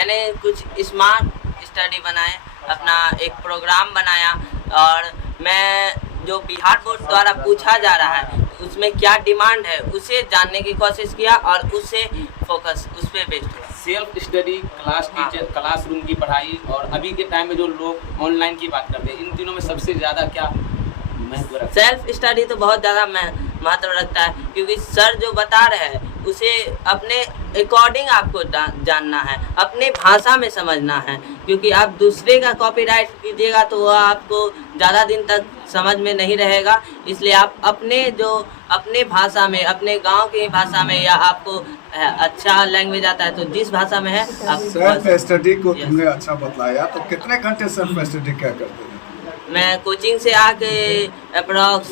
मैंने कुछ smart study बनाए, अपना एक प्रोग्राम बनाया और मैं जो बिहार बोर्ड द्वारा पूछा जा रहा है उसमें क्या डिमांड है उसे जानने की कोशिश किया और उससे फोकस उस पर बेस्ड हुआ। Self study, class teacher, classroom की पढ़ाई और अभी के टाइम में जो लोग ऑनलाइन की बात करते हैं, इन तीनों में सबसे ज़्यादा क्या महत्व रखता है? सेल्फ स्टडी तो बहुत ज़्यादा महत्व रखता है, क्योंकि सर जो बता रहे हैं उसे अपने अकॉर्डिंग आपको जानना है, अपने भाषा में समझना है, क्योंकि आप दूसरे का कॉपीराइट कीजिएगा तो वह आपको ज़्यादा दिन तक समझ में नहीं रहेगा। इसलिए आप अपने भाषा में, अपने गांव की भाषा में, या आपको अच्छा लैंग्वेज आता है तो जिस भाषा में है आप सेल्फ स्टडी को तुमने अच्छा बतलाया, तो कितने घंटे सेल्फ स्टडी क्या करते हैं? मैं कोचिंग से आके अप्रॉक्स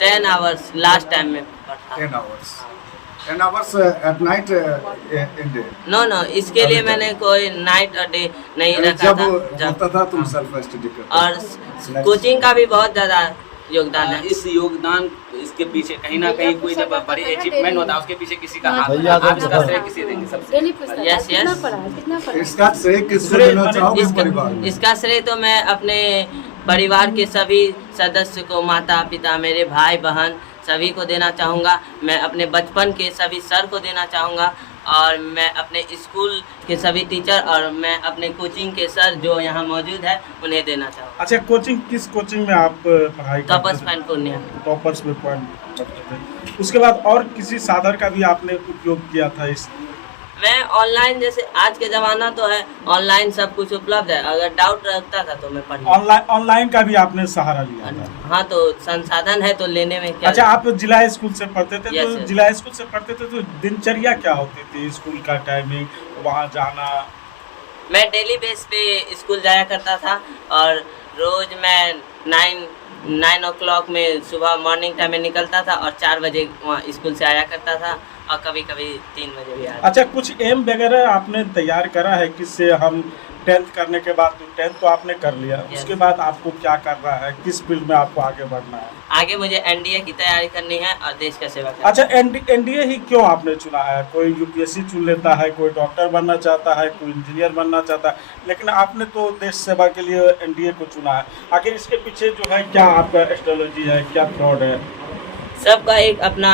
10 आवर्स लास्ट टाइम में पढ़ा। 10 hours at night in day? No इसके लिए मैंने कोई नाइट और डे नहीं रखा जब था। होता था तुम सेल्फ स्टडी करते? और कोचिंग का भी बहुत ज़्यादा योगदान है। इस योगदान इसके पीछे कहीं ना कहीं कोई जब बड़ी अचीवमेंट होता है उसके पीछे किसी का हाथ होता है। आप इसका श्रेय किसे देंगे सबसे? यस इसका श्रेय किसको देना चाहोगे? परिवार में? इसका श्रेय तो मैं अपने परिवार के सभी सदस्य को, माता पिता, मेरे भाई बहन सभी को देना चाहूँगा। मैं अपने बचपन के सभी सर को देना चाहूँगा और मैं अपने स्कूल के सभी टीचर और मैं अपने कोचिंग के सर जो यहाँ मौजूद है उन्हें देना चाहूँगा। अच्छा, कोचिंग किस कोचिंग में आप पढ़ाई करते टॉपर्स थे? पॉइंट पूर्णिया। टॉपर्स में पढ़ते थे। उसके बाद और किसी साधन का भी आपने उपयोग किया था? इस मैं ऑनलाइन, जैसे आज के ज़माना तो है ऑनलाइन सब कुछ उपलब्ध है, अगर डाउट रखता था तो मैं पढ़ ऑनलाइन का भी आपने सहारा लिया था? हाँ, तो संसाधन है तो लेने में क्या। अच्छा, आप जिला स्कूल से पढ़ते थे? Yes, तो yes. जिला स्कूल से पढ़ते थे तो दिनचर्या क्या होती थी? स्कूल का टाइमिंग, वहाँ जाना? मैं डेली बेस पे स्कूल जाया करता था और रोज़ मैं 9 o'clock में सुबह मॉर्निंग टाइम में निकलता था और 4 बजे वहाँ स्कूल से आया करता था और कभी कभी 3 बजे भी आया। अच्छा, कुछ एम वगैरह आपने तैयार करा है किससे? हम 10th करने के बाद, तो 10th तो आपने कर लिया, Yes. उसके बाद आपको क्या करना है? किस फील्ड में आपको आगे बढ़ना है? आगे मुझे एनडीए की तैयारी करनी है और देश का सेवा करनी है। अच्छा, एनडीए ही क्यों आपने चुना है? कोई यूपीएससी चुन लेता है, कोई डॉक्टर बनना चाहता है, कोई इंजीनियर बनना चाहता है, लेकिन आपने तो देश सेवा के लिए एनडीए को चुना है। आखिर इसके पीछे जो है क्या आपका एस्ट्रोलॉजी है, क्या थॉट है? सबका एक अपना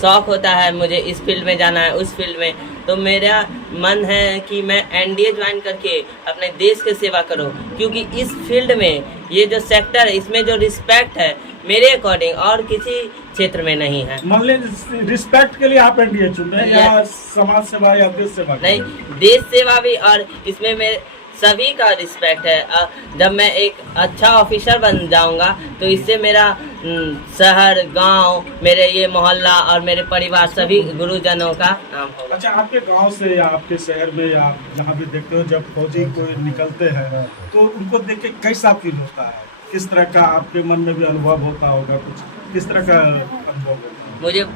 शौक होता है, मुझे इस फील्ड में जाना है, उस फील्ड में, तो मेरा मन है कि मैं एनडीए ज्वाइन करके अपने देश की सेवा करूं, क्योंकि इस फील्ड में ये जो सेक्टर है इसमें जो रिस्पेक्ट है मेरे अकॉर्डिंग और किसी क्षेत्र में नहीं है। मान लीजिए रिस्पेक्ट के लिए आप एनडीए चुनते हैं या समाज सेवा या देश सेवा? नहीं, देश सेवा भी, और इसमें मेरे सभी का रिस्पेक्ट है। जब मैं एक अच्छा ऑफिसर बन जाऊंगा तो इससे मेरा शहर, गांव, मेरे ये मोहल्ला और मेरे परिवार सभी गुरुजनों का नाम होगा। अच्छा, आपके गांव से या आपके शहर में या जहाँ भी देखते हो जब फौजी कोई निकलते हैं तो उनको देख के कैसा फील होता है? किस तरह का आपके मन में भी अनुभव होता होगा? कुछ किस तरह का अनुभव होता है? मुझे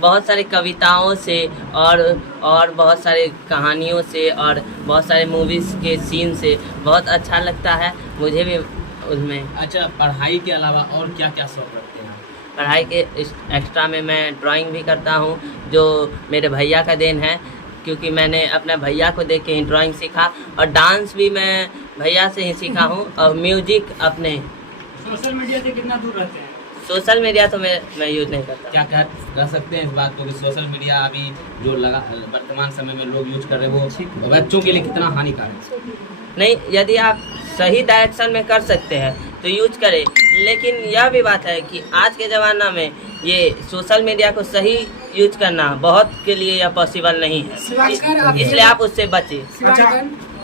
बहुत सारी कविताओं से और बहुत सारी कहानियों से और बहुत सारे मूवीज़ के सीन से बहुत अच्छा लगता है मुझे भी उसमें। अच्छा, पढ़ाई के अलावा और क्या क्या शौक रखते हैं? पढ़ाई के एक्स्ट्रा में मैं ड्राइंग भी करता हूँ, जो मेरे भैया का देन है, क्योंकि मैंने अपने भैया को देख के ही ड्राइंग सीखा, और डांस भी मैं भैया से ही सीखा हूँ, और म्यूजिक अपने। सोशल मीडिया से कितना दूर रहते हैं? सोशल मीडिया तो मैं यूज़ नहीं करता। क्या कह सकते हैं इस बात को कि सोशल मीडिया अभी जो वर्तमान समय में लोग यूज कर रहे हैं वो बच्चों के लिए कितना हानिकारक है? नहीं, यदि आप सही डायरेक्शन में कर सकते हैं तो यूज करें, लेकिन यह भी बात है कि आज के ज़माना में ये सोशल मीडिया को सही यूज करना बहुत के लिए यह पॉसिबल नहीं है, इसलिए आप उससे बचें।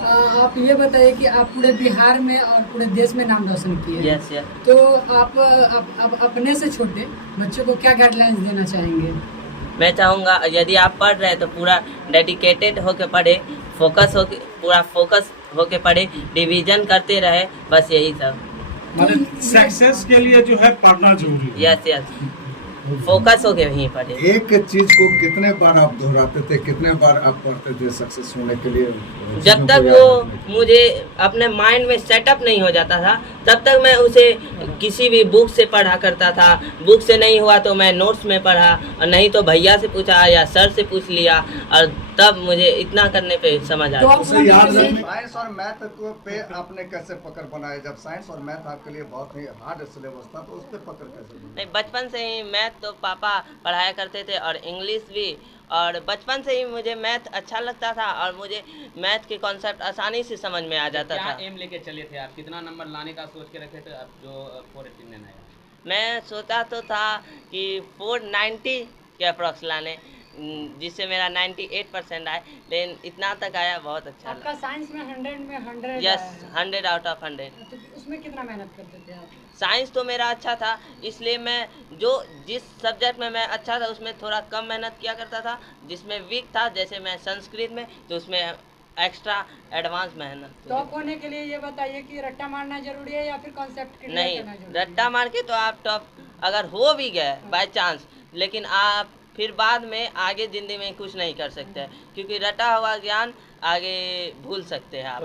आप ये बताइए कि आप पूरे बिहार में और पूरे देश में नाम रोशन किए। यस। तो आप अपने से छोटे बच्चों को क्या गाइडलाइंस देना चाहेंगे? मैं चाहूँगा यदि आप पढ़ रहे हैं तो पूरा डेडिकेटेड होके पढ़े, पूरा फोकस होके पढ़े, रिवीजन करते रहे, बस यही सब। मतलब सक्सेस के लिए जो है पढ़ना जरूरी है। यस, फोकस होके वहीं पढ़े। एक चीज को कितने बार आप दोहराते थे, कितने बार आप पढ़ते थे सक्सेस होने के लिए? जब तक वो मुझे अपने माइंड में सेटअप नहीं हो जाता था तब तक मैं उसे किसी भी बुक से पढ़ा करता था। बुक से नहीं हुआ तो मैं नोट्स में पढ़ा, और नहीं तो भैया से पूछा या सर से पूछ लिया, और तब मुझे इतना करने पे समझ आया। उसे याद रखना। साइंस और मैथ को पे आपने कैसे पकड़ बनाया? जब साइंस और मैथ आपके लिए बहुत ही हार्ड सिलेबस था, तो उस पे पकड़ कैसे बनाई? नहीं, बचपन से ही मैथ तो पापा पढ़ाया करते थे और इंग्लिश भी, और बचपन से ही मुझे मैथ अच्छा लगता था और मुझे मैथ के कॉन्सेप्ट आसानी से समझ में आ जाता क्या था। एम लेके चले थे आप? कितना नंबर लाने का सोच के रखे थे आप जो 489 आया? मैं सोचा तो था कि 490 के अप्रॉक्स लाने, जिससे मेरा 98% आए, लेकिन इतना तक आया, बहुत अच्छा आपका लगा। साइंस में 100 में 100 यस, 100 आउट ऑफ 100। तो उसमें कितना मेहनत करते थे आप? साइंस तो मेरा अच्छा था, इसलिए मैं जिस सब्जेक्ट में मैं अच्छा था उसमें थोड़ा कम मेहनत किया करता था। जिसमें वीक था, जैसे मैं संस्कृत में, तो उसमें एक्स्ट्रा एडवांस मेहनत। टॉप होने के लिए ये बताइए कि रट्टा मारना जरूरी है या फिर कॉन्सेप्ट क्लियर नहीं, करना जरूरी है? रट्टा मार के तो आप टॉप अगर हो भी गए बाय चांस, लेकिन आप फिर बाद में आगे ज़िंदगी में कुछ नहीं कर सकते, क्योंकि रटा हुआ ज्ञान आगे भूल सकते हैं आप।